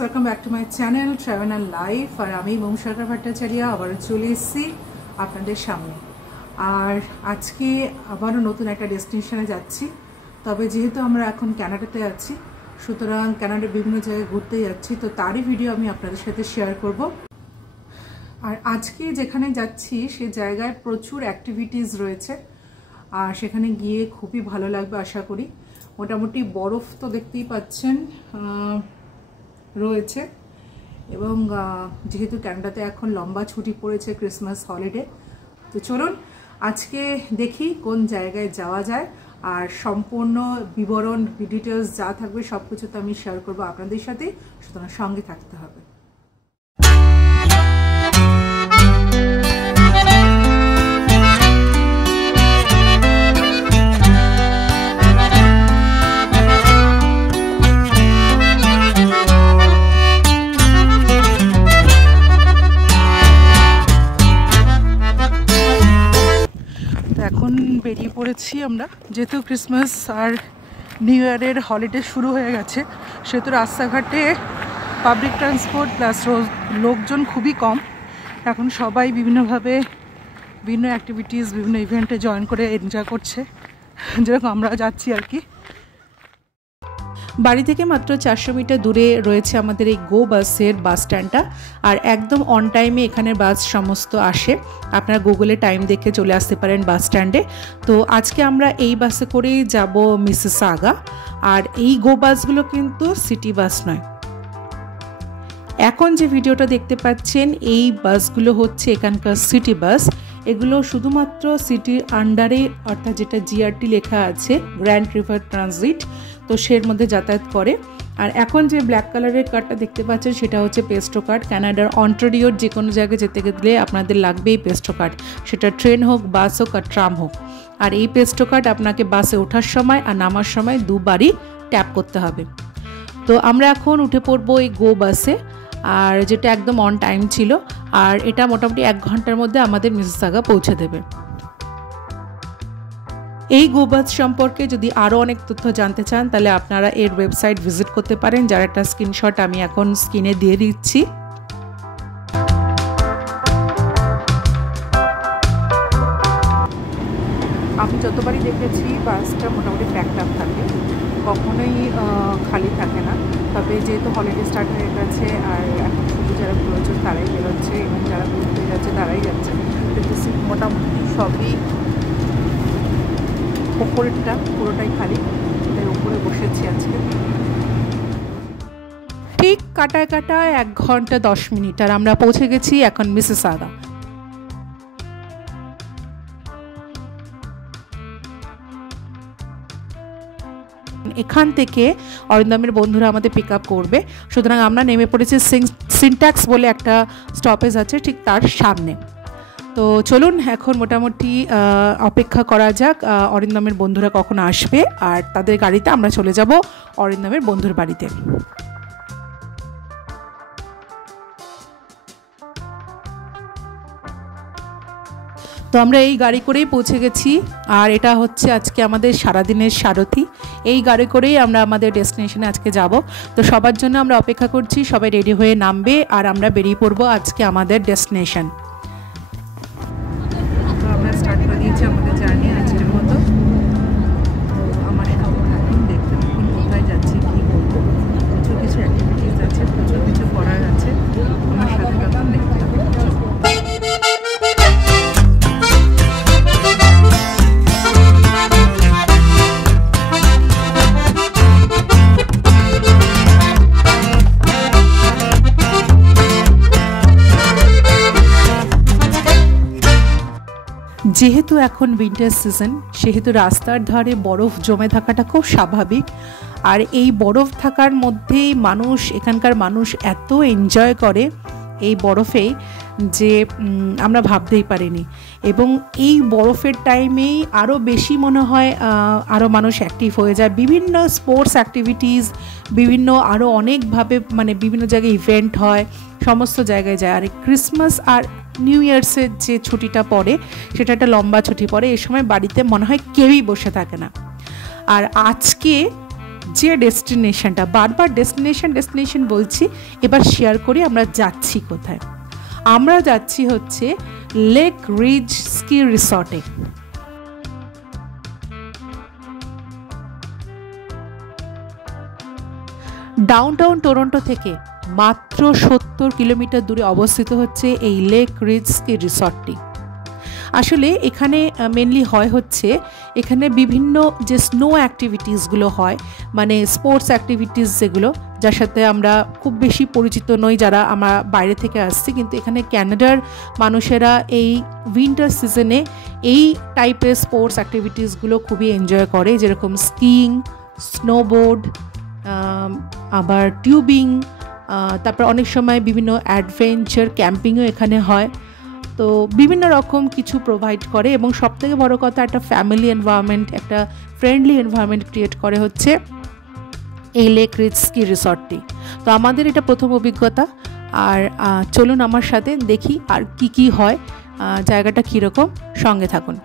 Welcome back to my channel travel and life. আর আমি মৌমিতা ভট্টাচার্য আবারও চলে এসেছি আপনাদের সামনে। আর আজকে আবারও নতুন একটা ডেস্টিনেশনে যাচ্ছি। তবে যেহেতু আমরা এখন কানাডাতে আছি, সুতরাং কানাডার বিভিন্ন জায়গায় ঘুরতে যাচ্ছি, তো তারই ভিডিও আমি আপনাদের সাথে শেয়ার করব। আর আজকে যেখানে যাচ্ছি সে জায়গায় প্রচুর অ্যাক্টিভিটিস রয়েছে, আর সেখানে গিয়ে খুবই ভালো লাগবে আশা করি। মোটামুটি বরফ তো দেখতেই পাচ্ছেন রয়েছে, এবং যেহেতু কানাডাতে এখন লম্বা ছুটি পড়েছে ক্রিসমাস হলিডে, তো চলুন আজকে দেখি কোন জায়গায় যাওয়া যায়। আর সম্পূর্ণ বিবরণ ডিটেলস যা থাকবে সব কিছু তো আমি শেয়ার করবো আপনাদের সাথে, সুতরাং সঙ্গে থাকতে হবে। এখন বেরিয়ে পড়েছি আমরা, যেহেতু ক্রিসমাস আর নিউ ইয়ারের হলিডে শুরু হয়ে গেছে, সেহেতু রাস্তাঘাটে পাবলিক ট্রান্সপোর্ট প্লাস লোকজন খুবই কম। এখন সবাই বিভিন্নভাবে বিভিন্ন অ্যাক্টিভিটিস বিভিন্ন ইভেন্টে জয়েন করে এনজয় করছে, যেরকম আমরা যাচ্ছি আর কি। বাড়ি থেকে মাত্র 400 মিটার দূরে রয়েছে আমাদের এই গো বাসের বাস স্ট্যান্ডটা, আর একদম অন টাইমে এখানের বাস সমস্ত আসে। আপনারা গুগলে টাইম দেখে চলে আসতে পারেন বাস স্ট্যান্ডে। তো আজকে আমরা এই বাসে করেই যাব মিসিসাগা। আর এই গো বাসগুলো কিন্তু সিটি বাস নয়। এখন যে ভিডিওটা দেখতে পাচ্ছেন এই বাসগুলো হচ্ছে এখানকার সিটি বাস। এগুলো শুধুমাত্র সিটির আন্ডারে, অর্থাৎ যেটা জিআরটি লেখা আছে গ্র্যান্ড রিভার ট্রানজিট, তো সের মধ্যে যাতায়াত করে। আর এখন যে ব্ল্যাক কালারের কার্ডটা দেখতে পাচ্ছেন সেটা হচ্ছে পেস্টো কার্ড। কানাডার অন্টারিওর যে কোনো জায়গায় যেতে গেলে আপনাদের লাগবে এই পেস্টো কার্ড, সেটা ট্রেন হোক, বাস হোক আর ট্রাম হোক। আর এই পেস্টো কার্ড আপনাকে বাসে ওঠার সময় আর নামার সময় দুবারই ট্যাপ করতে হবে। তো আমরা এখন উঠে পড়বো এই গো বাসে, আর যেটা একদম অন টাইম ছিল। আর এটা মোটামুটি 1 ঘন্টার মধ্যে আমাদের মিসিসাগা পৌঁছে দেবে। এই গো বাস সম্পর্কে যদি আরও অনেক তথ্য জানতে চান তাহলে আপনারা এর ওয়েবসাইট ভিজিট করতে পারেন, যার একটা স্ক্রিনশট আমি এখন স্ক্রিনে দিয়ে দিচ্ছি। আমি যতবারই দেখেছি বাসটা মোটামুটি প্যাকড আপ থাকে, কখনোই খালি থাকে না। তবে যেহেতু হলিডে স্টার্ট হয়ে গেছে আর এখন শুধু যারা প্রয়োজন তারাই বেরোচ্ছে, এবং যারা ঘুরতে যাচ্ছে তারাই যাচ্ছে, কিন্তু সিট মোটামুটি সবই ওপরেরটা পুরোটাই খালি, তাই ওপরে বসেছি আজকে। ঠিক কাটায় 1 ঘন্টা 10 মিনিট আর আমরা পৌঁছে গেছি এখন মিসিসাগা। এখান থেকে অরিন্দমের বন্ধুরা আমাদের পিক আপ করবে, সুতরাং আমরা নেমে পড়েছি সিনট্যাক্স বলে একটা স্টপেজ আছে ঠিক তার সামনে। তো চলুন এখন মোটামুটি অপেক্ষা করা যাক অরিন্দমের বন্ধুরা কখন আসবে, আর তাদের গাড়িতে আমরা চলে যাব অরিন্দমের বন্ধুর বাড়িতে। তো আমরা এই গাড়ি করেই পৌঁছে গেছি, আর এটা হচ্ছে আজকে আমাদের সারাদিনের সারথি। এই গাড়ি করেই আমরা আমাদের ডেস্টিনেশনে আজকে যাব। তো সবার জন্য আমরা অপেক্ষা করছি, সবাই রেডি হয়ে নামবে আর আমরা বেরিয়ে পড়বো আজকে আমাদের ডেস্টিনেশন। তো আমরা স্টার্ট করে দিয়েছি আমাদের জার্নি আজকের মতো। তো আমার সাথে থাকুন, দেখতে থাকুন কোথায় যাচ্ছি, কী করবো। প্রচুর কিছু অ্যাক্টিভিটিস আছে, প্রচুর কিছু করার আছে, আমার সাথে থাকুন, দেখতে থাকুন। যেহেতু এখন উইন্টার সিজন, সেহেতু রাস্তার ধারে বরফ জমে থাকাটা খুব স্বাভাবিক। আর এই বরফ থাকার মধ্যেই এখানকার মানুষ এত এনজয় করে এই বরফে যে আমরা ভাবতেই পারিনি। এবং এই বরফের টাইমেই আরও বেশি মনে হয় আরও মানুষ অ্যাক্টিভ হয়ে যায়, বিভিন্ন স্পোর্টস অ্যাক্টিভিটিস, বিভিন্ন আরও অনেকভাবে বিভিন্ন জায়গায় ইভেন্ট হয়, সমস্ত জায়গায় যায়। আর ক্রিসমাস আর নিউ ইয়ার্সের যে ছুটিটা পড়ে সেটা একটা লম্বা ছুটি পড়ে, এ সময় বাড়িতে মনে হয় কেউই বসে থাকে না। আর আজকে যে ডেস্টিনেশনটা, বারবার ডেস্টিনেশন বলছি, এবার শেয়ার করি আমরা যাচ্ছি কোথায়। আমরা যাচ্ছি হচ্ছে লেক রিজ স্কি রিসর্টে। ডাউনটাউন টরন্টো থেকে মাত্র 70 কিলোমিটার দূরে অবস্থিত হচ্ছে এই লেক রিজ স্কি রিসর্টটি। আসলে এখানে মেনলি হচ্ছে এখানে বিভিন্ন যে স্নো অ্যাক্টিভিটিসগুলো হয়, মানে স্পোর্টস অ্যাক্টিভিটিস যেগুলো, যার সাথে আমরা খুব বেশি পরিচিত নই যারা আমরা বাইরে থেকে আসছি, কিন্তু এখানে ক্যানাডার মানুষেরা এই উইন্টার সিজনে এই টাইপের স্পোর্টস অ্যাক্টিভিটিসগুলো খুবই এনজয় করে, যেরকম স্কিইং, স্নোবোর্ড, আবার টিউবিং, তারপর অনেক সময় বিভিন্ন অ্যাডভেঞ্চার ক্যাম্পিংও এখানে হয়। তো বিভিন্ন রকম কিছু প্রোভাইড করে এবং সবথেকে বড় কথা একটা ফ্যামিলি এনভায়রনমেন্ট, একটা ফ্রেন্ডলি এনভায়রনমেন্ট ক্রিয়েট করে হচ্ছে এই লেক রিজ স্কি রিসর্টটি। তো আমাদের এটা প্রথম অভিজ্ঞতা, আর চলুন আমার সাথে দেখি আর কি হয়, জায়গাটা কীরকম, সঙ্গে থাকুন।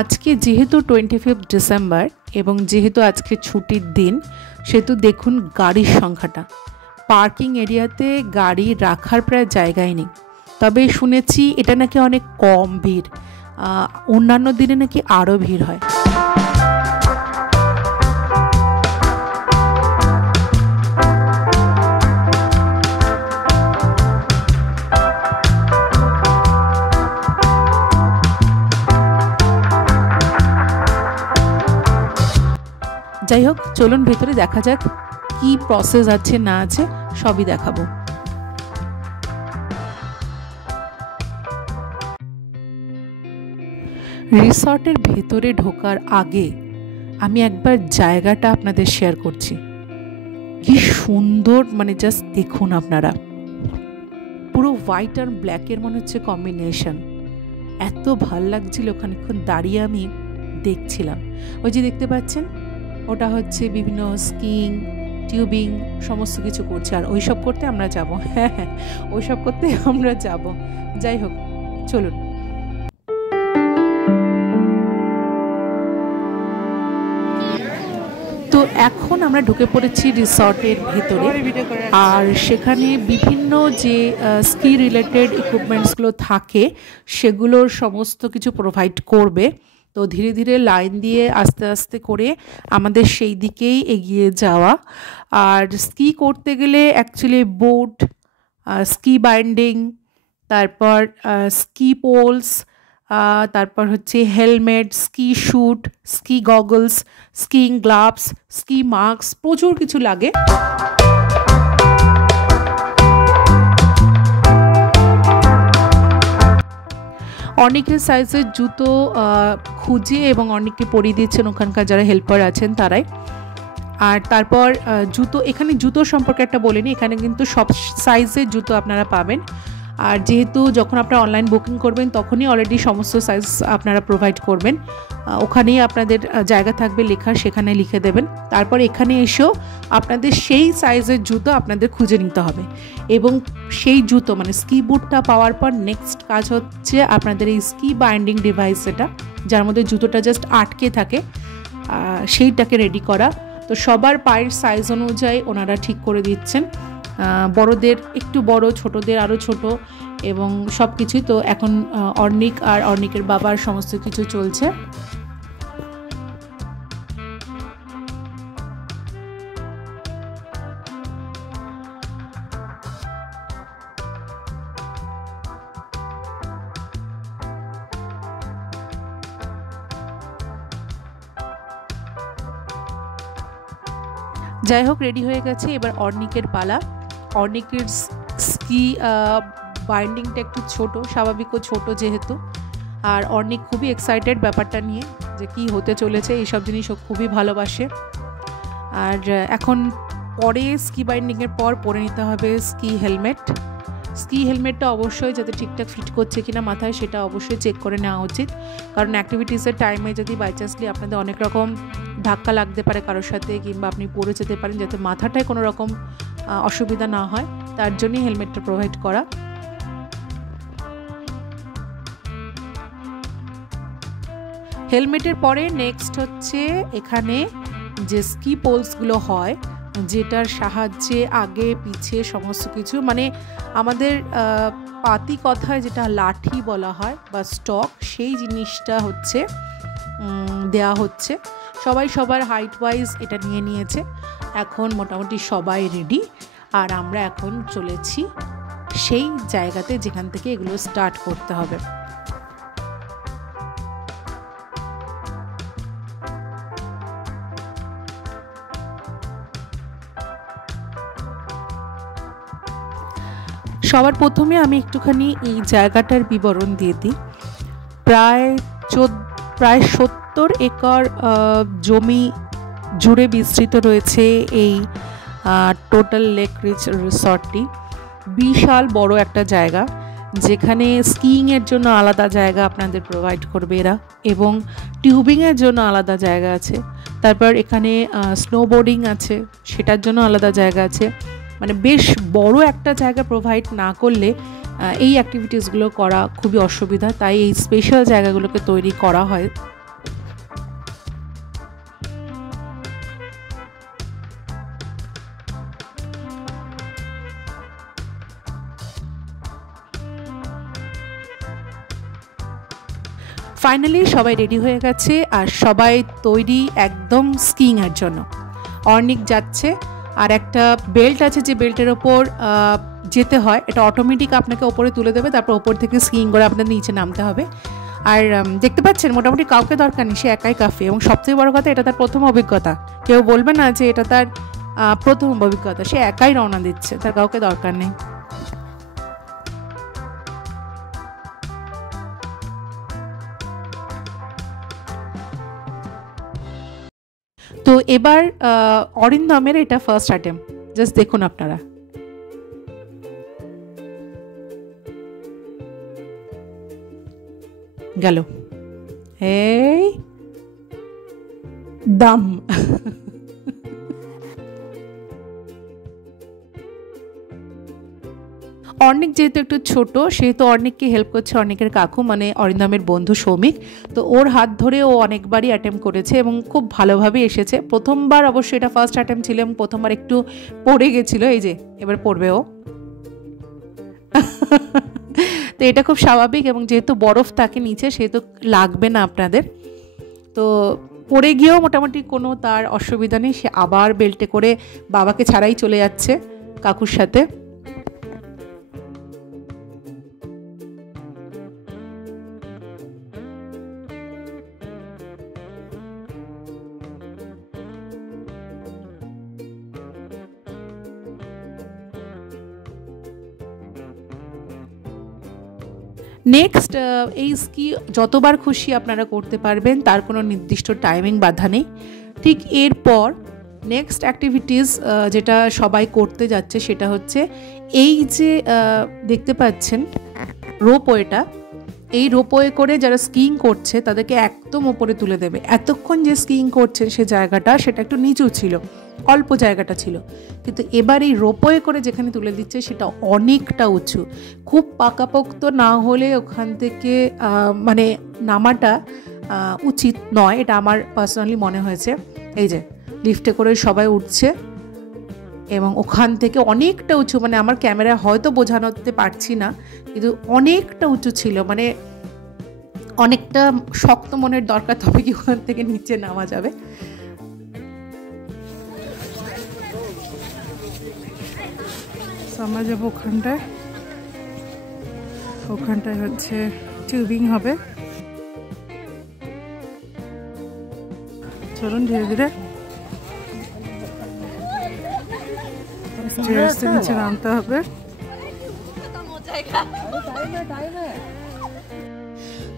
আজকে যেহেতু 25 ডিসেম্বর এবং যেহেতু আজকে ছুটির দিন, সেহেতু দেখুন গাড়ির সংখ্যাটা, পার্কিং এরিয়াতে গাড়ি রাখার প্রায় জায়গাই নেই। তবে শুনেছি এটা নাকি অনেক কম ভিড়, অন্যান্য দিনে নাকি আরও ভিড় হয়। যাই হোক, চলুন ভেতরে দেখা যাক কি প্রসেস আছে না আছে, সবই দেখাবো। রিসর্টের ভেতরে ঢোকার আগে আমি একবার জায়গাটা আপনাদের শেয়ার করছি। কি সুন্দর, মানে জাস্ট দেখুন আপনারা, পুরো হোয়াইট আর ব্ল্যাকের মনে হচ্ছে কম্বিনেশন। এত ভাল লাগছিল, খানিকক্ষণ দাঁড়িয়ে আমি দেখছিলাম। ওই যে দেখতে পাচ্ছেন, ওটা হচ্ছে বিভিন্ন স্কিইং, টিউবিং সমস্ত কিছু করছে, আর ওইসব করতে আমরা যাব। হ্যাঁ, ওইসব করতে আমরা যাব। যাই হোক, চলুন। তো এখন আমরা ঢুকে পড়েছি রিসর্টের ভেতরে, আর সেখানে বিভিন্ন যে স্কি রিলেটেড ইকুইপমেন্টসগুলো থাকে সেগুলোর সমস্ত কিছু প্রোভাইড করবে। তো ধীরে ধীরে লাইন দিয়ে আস্তে আস্তে করে আমাদের সেই দিকেই এগিয়ে যাওয়া। আর স্কি করতে গেলে অ্যাকচুয়ালি বোট, স্কি বাইন্ডিং, তারপর স্কি পোলস, তারপর হচ্ছে helmet, ski shoot, ski goggles, skiing gloves, ski mask, প্রচুর কিছু লাগে। অনেকের সাইজের জুতো খুঁজে এবং অনেককে পরিয়ে দিচ্ছেন ওখানকার যারা হেল্পার আছেন তারাই। আর তারপর জুতো, এখানে জুতো সম্পর্কে একটা বলিনি, এখানে কিন্তু সব সাইজের জুতো আপনারা পাবেন। আর যেহেতু যখন আপনারা অনলাইন বুকিং করবেন তখনই অলরেডি সমস্ত সাইজ আপনারা প্রোভাইড করবেন, ওখানেই আপনাদের জায়গা থাকবে লেখা, সেখানে লিখে দেবেন। তারপর এখানে এসেও আপনাদের সেই সাইজের জুতো আপনাদের খুঁজে নিতে হবে, এবং সেই জুতো মানে স্কি বুটটা পাওয়ার পর নেক্সট কাজ হচ্ছে আপনাদের এই স্কি বাইন্ডিং ডিভাইস, যেটা যার মধ্যে জুতোটা জাস্ট আটকে থাকে, সেইটাকে রেডি করা। তো সবার পায়ের সাইজ অনুযায়ী ওনারা ঠিক করে দিচ্ছেন, বড়দের একটু বড়, ছোটদের আরও ছোট, এবং সব কিছুই। তো এখন অর্নিক আর অর্নিকের বাবার সমস্ত কিছু চলছে। যাই হোক, রেডি হয়ে গেছে, এবার অর্নিকের পালা। অর্নিকের স্কি বাইন্ডিংটা একটু ছোট, স্বাভাবিকও ছোট যেহেতু, আর অর্নিক খুবই এক্সাইটেড ব্যাপারটা নিয়ে যে কি হতে চলেছে, এইসব জিনিস ও খুবই ভালোবাসে। আর এখন পরে স্কি বাইন্ডিংয়ের পর পরে নিতে হবে স্কি হেলমেট। স্কি হেলমেটটা অবশ্যই যাতে ঠিকঠাক ফিট করছে কিনা মাথায়, সেটা অবশ্যই চেক করে নেওয়া উচিত, কারণ অ্যাক্টিভিটিসের টাইমে যদি বাই চান্সলি আপনাদের অনেক রকম ধাক্কা লাগতে পারে কারোর সাথে, কিংবা আপনি পড়ে যেতে পারেন, যাতে মাথাটায় কোনো রকম অসুবিধা না হয়, তার জন্যই হেলমেটটা প্রোভাইড করা। হেলমেটের পরে নেক্সট হচ্ছে এখানে যে স্কি পোলসগুলো হয়, যেটার সাহায্যে আগে পিছে সমস্ত কিছু, মানে আমাদের পাতি কথায় যেটা লাঠি বলা হয় বা স্টক, সেই জিনিসটা হচ্ছে দেয়া হচ্ছে। সবাই সবার হাইট ওয়াইজ এটা নিয়ে নিয়েছে। এখন মোটামুটি সবাই রেডি, আর আমরা এখন চলেছি সেই জায়গাতে যেখান থেকে এগুলো স্টার্ট করতে হবে। সবার প্রথমে আমি একটুখানি এই জায়গাটার বিবরণ দিয়ে দিই। প্রায় 70 একর জমি জুড়ে বিস্তৃত রয়েছে এই টোটাল লেক রিচ রিসর্টটি। বিশাল বড় একটা জায়গা, যেখানে স্কিইংয়ের জন্য আলাদা জায়গা আপনাদের প্রোভাইড করবে এরা, এবং টিউবিংয়ের জন্য আলাদা জায়গা আছে। তারপর এখানে স্নোবোর্ডিং আছে, সেটার জন্য আলাদা জায়গা আছে। মানে বেশ বড় একটা জায়গা প্রোভাইড না করলে এই অ্যাক্টিভিটিসগুলো করা খুবই অসুবিধা, তাই এই স্পেশাল জায়গাগুলোকে তৈরি করা হয়। ফাইনালি সবাই রেডি হয়ে গেছে, আর সবাই তৈরি একদম স্কিইংয়ের জন্য। অর্নিক যাচ্ছে, আর একটা বেল্ট আছে যে বেল্টের ওপর যেতে হয়, এটা অটোমেটিক আপনাকে ওপরে তুলে দেবে, তারপর ওপর থেকে স্কিইং করে আপনার নিচে নামতে হবে। আর দেখতে পাচ্ছেন মোটামুটি কাউকে দরকার নেই, সে একাই কাফি। এবং সবথেকে বড় কথা, এটা তার প্রথম অভিজ্ঞতা। কেউ বলবে না যে এটা তার প্রথম অভিজ্ঞতা, সে একাই রওনা দিচ্ছে, তার কাউকে দরকার নেই। তো এবার অরিন্দমের এটা ফার্স্ট অ্যাটেম্প, জাস্ট দেখুন আপনারা। গেল এই দাম। অর্নিক যেহেতু একটু ছোট, সেহেতু অর্নিককে হেল্প করছে অর্নিকের কাকু, মানে অরিন্দমের বন্ধু সৌমিক। তো ওর হাত ধরে ও অনেকবারই অ্যাটেম্প করেছে এবং খুব ভালোভাবে এসেছে। প্রথমবার অবশ্যই এটা ফার্স্ট অ্যাটেম্প ছিল এবং প্রথমবার একটু পড়ে গেছিল, এই যে এবার পড়বে ও। তো এটা খুব স্বাভাবিক, এবং যেহেতু বরফ থাকে নিচে সেহেতু লাগবে না আপনাদের। তো পড়ে গিয়েও মোটামুটি কোনো তার অসুবিধা নেই, সে আবার বেল্টে করে বাবাকে ছাড়াই চলে যাচ্ছে কাকুর সাথে। নেক্সট এই স্কি যতবার খুশি আপনারা করতে পারবেন, তার কোনো নির্দিষ্ট টাইমিং বাধা নেই। ঠিক এরপর নেক্সট অ্যাক্টিভিটিস যেটা সবাই করতে যাচ্ছে সেটা হচ্ছে এই যে দেখতে পাচ্ছেন রোপওয়েটা, এই রোপওয়ে করে যারা স্কিইং করছে তাদেরকে একদম ওপরে তুলে দেবে। এতক্ষণ যে স্কিইং করছেন সে জায়গাটা, সেটা একটু নিচু ছিল, অল্প জায়গাটা ছিল, কিন্তু এবার এই রোপওয়ে করে যেখানে তুলে দিচ্ছে সেটা অনেকটা উঁচু। খুব পাকাপোক্ত না হলে ওখান থেকে মানে নামাটা উচিত নয়, এটা আমার পার্সোনালি মনে হয়েছে। এই যে লিফটে করে সবাই উঠছে এবং ওখান থেকে অনেকটা উঁচু, মানে আমার ক্যামেরায় হয়তো বোঝানোতে পারছি না, কিন্তু অনেকটা উঁচু ছিল। মানে অনেকটা শক্ত মনের দরকার, তবে কি ওখান থেকে নিচে নামা যাবে। আমরা যাবো ওখানটায় হচ্ছে টিউবিং হবে। চলুন ধীরে ধীরে নিচে নামতে হবে।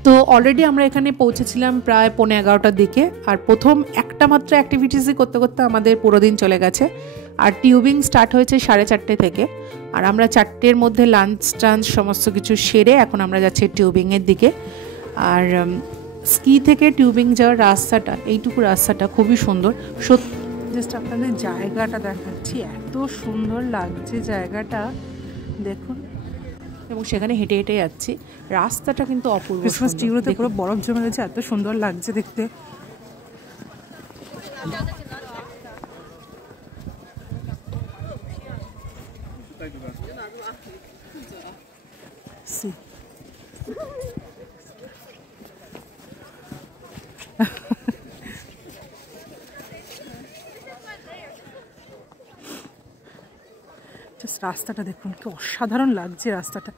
তো অলরেডি আমরা এখানে পৌঁছেছিলাম প্রায় 11:15টার দিকে, আর প্রথম একটা মাত্র অ্যাক্টিভিটিসই করতে করতে আমাদের পুরো দিন চলে গেছে। আর টিউবিং স্টার্ট হয়েছে 4:30 থেকে, আর আমরা 4টের মধ্যে লাঞ্চ টাঞ্চ সমস্ত কিছু সেরে এখন আমরা যাচ্ছি টিউবিংয়ের দিকে। আর স্কি থেকে টিউবিং যাওয়ার রাস্তাটা, এইটুকু রাস্তাটা খুবই সুন্দর। সত্যি জাস্ট আপনাদের জায়গাটা দেখাচ্ছি, এত সুন্দর লাগছে জায়গাটা, দেখুন। এবং সেখানে হেঁটে হেঁটে যাচ্ছি। রাস্তাটা কিন্তু অপূর্ব। ক্রিসমাস ট্রিগুলোতে পুরো বরফ জমে গেছে, এত সুন্দর লাগছে দেখতে। রাস্তাটা দেখুন কি অসাধারণ লাগছে রাস্তাটা।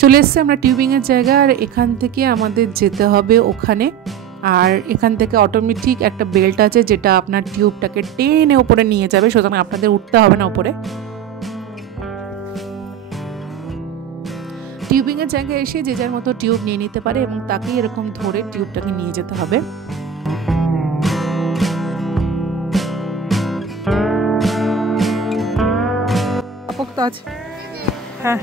চলে এসছে আমরা টিউবিংয়ের জায়গা, আর এখান থেকে আমাদের যেতে হবে ওখানে। আর এখান থেকে অটোমেটিক একটা বেল্ট আছে যেটা আপনার টিউবটাকে টেনে ওপরে নিয়ে যাবে, সুতরাং আপনাদের উঠতে হবে না ওপরে। টিউবিংয়ের জায়গায় এসে যে যার মতো টিউব নিয়ে নিতে পারে এবং তাকেই এরকম ধরে টিউবটাকে নিয়ে যেতে হবে। হ্যাঁ,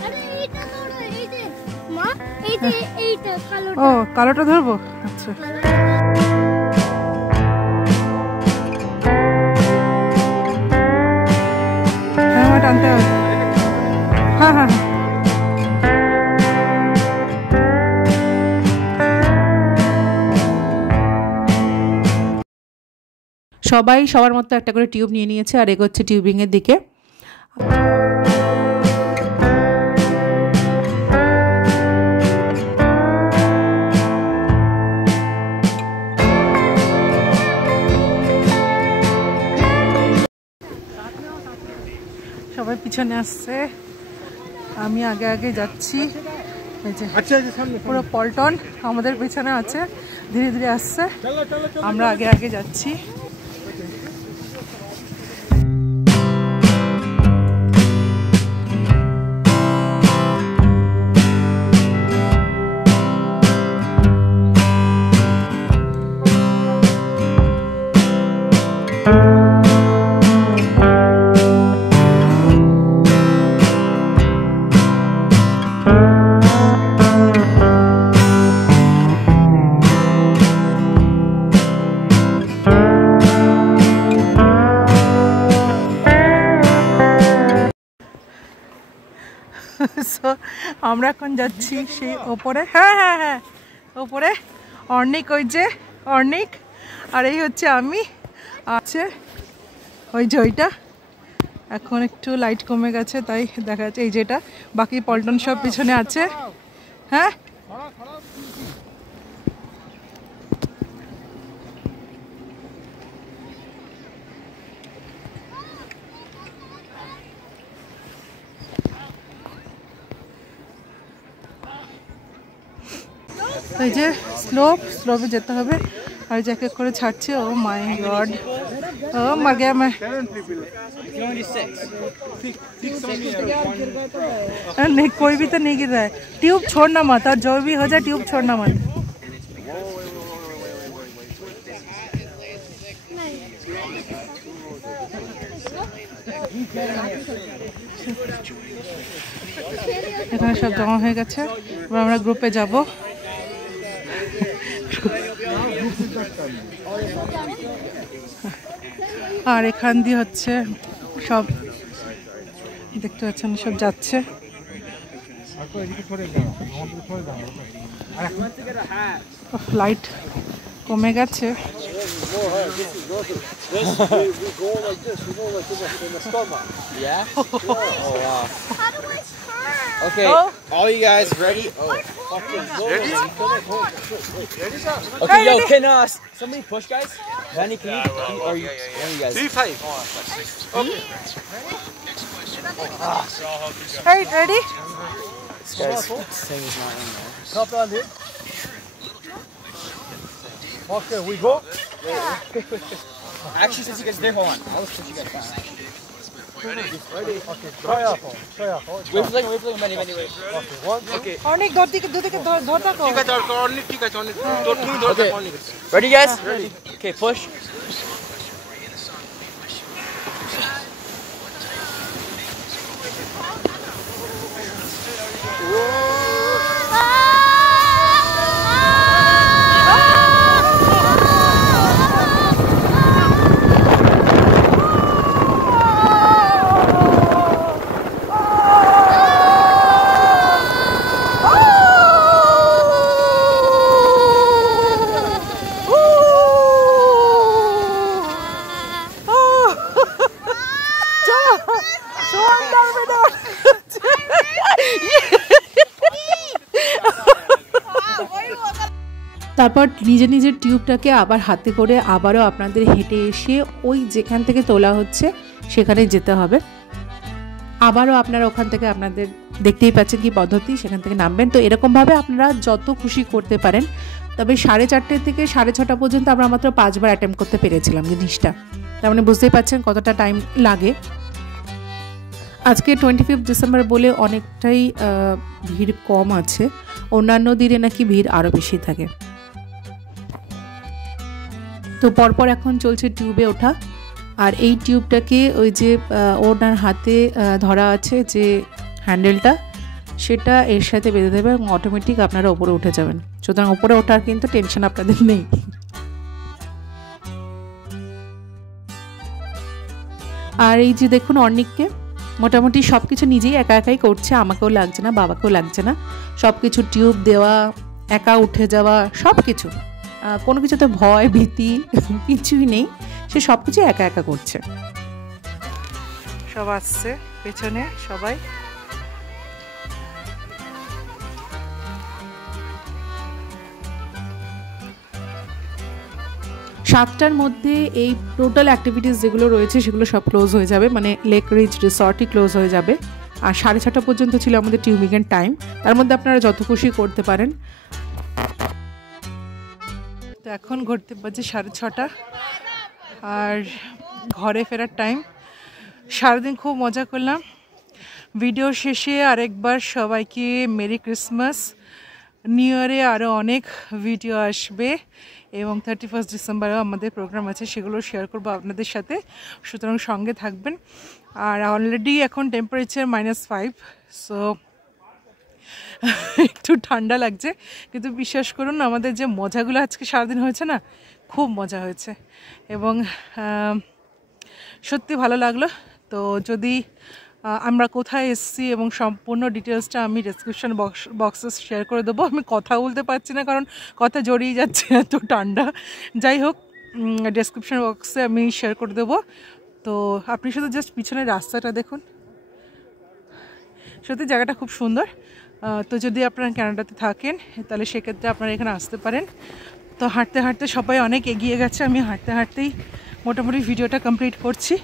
ও কালোটা ধরবো। আচ্ছা, হ্যাঁ টানতে হবে। হ্যাঁ হ্যাঁ সবাই সবার মতো একটা করে টিউব নিয়ে নিয়েছে আর এগোচ্ছে টিউবিংয়ের দিকে। সবাই পিছনে আসছে, আমি আগে আগে যাচ্ছি। পুরো পল্টন আমাদের পিছনে আছে, ধীরে ধীরে আসছে, আমরা আগে আগে যাচ্ছি। আমরা এখন যাচ্ছি সেই ওপরে। হ্যাঁ হ্যাঁ হ্যাঁ ওপরে অর্নিক, ওই যে অর্নিক, আর এই হচ্ছে আমি আছে ওই যে ওইটা। এখন একটু লাইট কমে গেছে তাই দেখা যাচ্ছে এই যেটা, বাকি পল্টন সব পিছনে আছে। হ্যাঁ তো এই যে স্লোপে যেতে হবে, আর যে এক এক করে ছাড়ছে। ও মাই গড, ও मर गया मैं। नहीं कोई भी तो नहीं गिर रहा है, ट्यूब छोड़ना मत, और जो भी हो जाए ट्यूब छोड़ना मत। এখানে সব জমা হয়ে গেছে, এবার আমরা গ্রুপে যাব। আর এখান দিয়ে হচ্ছে সব দেখতে পাচ্ছেন সব যাচ্ছে। লাইট কমে গেছে। Okay, all you guys ready? Oh, ready? Okay, yo, can somebody push, guys? Danny, can you? Are you? One of you guys? 3-5. Okay. Hey, ready? This guy's thing is not in there. Top on it. Okay, we go. Actually, since you guys are there, hold on. I'll push you guys back. Ready? Okay, try out. Wait for like many. Wait. Okay, one. Okay. অনেক দুদিকে ধরতা কো। ঠিক আছে অনেক তোর তুমি ধর অনেক। Ready, guys? Ready. Okay, push. তারপর নিজের নিজের টিউবটাকে আবার হাতে করে আবারও আপনাদের হেঁটে এসে ওই যেখান থেকে তোলা হচ্ছে সেখানে যেতে হবে। আবারও আপনারা ওখান থেকে আপনাদের দেখতেই পাচ্ছেন কি পদ্ধতি, সেখান থেকে নামবেন। তো এরকমভাবে আপনারা যত খুশি করতে পারেন। তবে 4:30 থেকে 6:30 পর্যন্ত আমরা মাত্র 5 বার অ্যাটেম্প করতে পেরেছিলাম জিনিসটা, তার মানে বুঝতেই পাচ্ছেন কতটা টাইম লাগে। আজকে 25 ডিসেম্বর বলে অনেকটাই ভিড় কম আছে, অন্যান্য দিনে নাকি ভিড় আরও বেশি থাকে। তো পরপর এখন চলছে টিউবে ওঠা, আর এই টিউবটাকে ওই যে ওনার হাতে ধরা আছে যে হ্যান্ডেলটা, সেটা এর সাথে বেঁধে দেবে এবং অটোমেটিক আপনারা ওপরে উঠে যাবেন। সুতরাং ওপরে ওঠার কিন্তু টেনশন আপনাদের নেই। আর এই যে দেখুন অর্ণিককে মোটামুটি সব কিছু নিজেই একা একাই করছে, আমাকেও লাগছে না, বাবাকেও লাগছে না। সব কিছু টিউব দেওয়া, একা উঠে যাওয়া, সব কিছু, কোনো কিছুতে ভয় ভীতি কিছুই নেই, সে সব কিছু একা একা করছে। সব আসছে পেছনে সবাই। সাতটার মধ্যে এই টোটাল অ্যাক্টিভিটিস যেগুলো রয়েছে সেগুলো সব ক্লোজ হয়ে যাবে, মানে লেক রিজ রিসর্টই ক্লোজ হয়ে যাবে। আর 6:30 পর্যন্ত ছিল আমাদের টিউবিংয়ের টাইম, তার মধ্যে আপনারা যত খুশি করতে পারেন। তো এখন ঘুরতে বাজে 6:30 আর ঘরে ফেরার টাইম। সারাদিন খুব মজা করলাম। ভিডিও শেষে আরেকবার সবাইকে মেরি ক্রিসমাস। নিউ ইয়ারে আরও অনেক ভিডিও আসবে এবং 31 ডিসেম্বরেও আমাদের প্রোগ্রাম আছে, সেগুলো শেয়ার করবো আপনাদের সাথে, সুতরাং সঙ্গে থাকবেন। আর অলরেডি এখন টেম্পারেচার -5, সো একটু ঠান্ডা লাগছে, কিন্তু বিশ্বাস করুন আমাদের যে মজাগুলো আজকে সারাদিন হয়েছে না, খুব মজা হয়েছে এবং সত্যি ভালো লাগলো। তো যদি আমরা কোথায় এসেছি এবং সম্পূর্ণ ডিটেলসটা আমি ডেসক্রিপশন বক্সে শেয়ার করে দেবো। আমি কথা বলতে পারছি না কারণ কথা জড়িয়ে যাচ্ছে, এত ঠান্ডা। যাই হোক, ডেসক্রিপশন বক্সে আমি শেয়ার করে দেবো। তো আপনি শুধু জাস্ট পিছনের রাস্তাটা দেখুন, সত্যি জায়গাটা খুব সুন্দর। তো যদি আপনারা কানাডাতে থাকেন তাহলে সেক্ষেত্রে আপনারা এখানে আসতে পারেন। তো হাঁটতে হাঁটতে সবাই অনেক এগিয়ে গেছে, আমি হাঁটতে হাঁটতেই মোটামুটি ভিডিওটা কমপ্লিট করছি।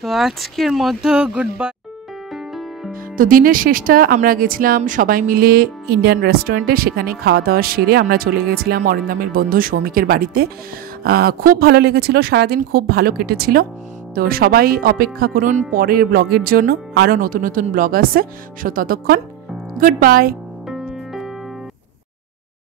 তো আজকের মতো গুড বাই। তো দিনের শেষটা আমরা গেছিলাম সবাই মিলে ইন্ডিয়ান রেস্টুরেন্টে, সেখানে খাওয়া দাওয়া সেরে আমরা চলে গেছিলাম অরিন্দমের বন্ধু সৌমিকের বাড়িতে। খুব ভালো লেগেছিল, সারাদিন খুব ভালো কেটেছিল। তো সবাই অপেক্ষা করুন পরের ব্লগের জন্য, আরও নতুন নতুন ব্লগ আছে। সো ততক্ষণ গুড বাই।